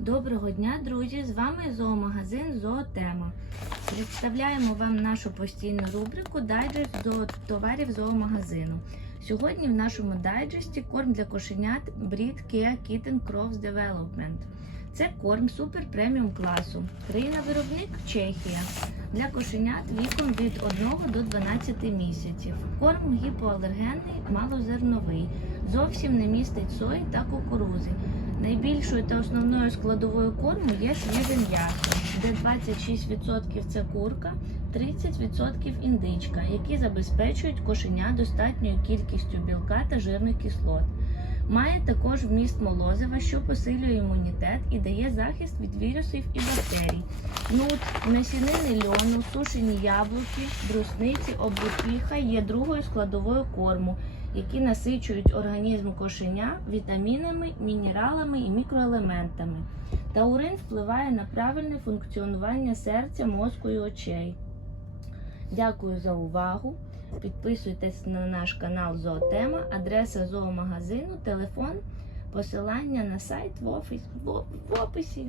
Доброго дня, друзі! З вами зоомагазин Зоотема. Представляємо вам нашу постійну рубрику Дайджест до товарів зоомагазину. Сьогодні в нашому дайджесті корм для кошенят Breed Kia Kitten Cross Development. Це корм супер преміум класу. Країна-виробник Чехія. Для кошенят віком від 1 до 12 місяців. Корм гіпоалергенний, малозерновий. Зовсім не містить сої та кукурузи. Найбільшою та основною складовою корму є свіже м'ясо, де 26% це курка, 30% індичка, які забезпечують кошеня достатньою кількістю білка та жирних кислот. Має також вміст молозива, що посилює імунітет і дає захист від вірусів і бактерій. Нут, насінини льону, сушені яблуки, брусниці, облепіха є другою складовою корму, які насичують організм кошеня вітамінами, мінералами і мікроелементами. Таурин впливає на правильне функціонування серця, мозку і очей. Дякую за увагу. Підписуйтесь на наш канал Зоотема, адреса зоомагазину, телефон, посилання на сайт в, офіс, в, описі.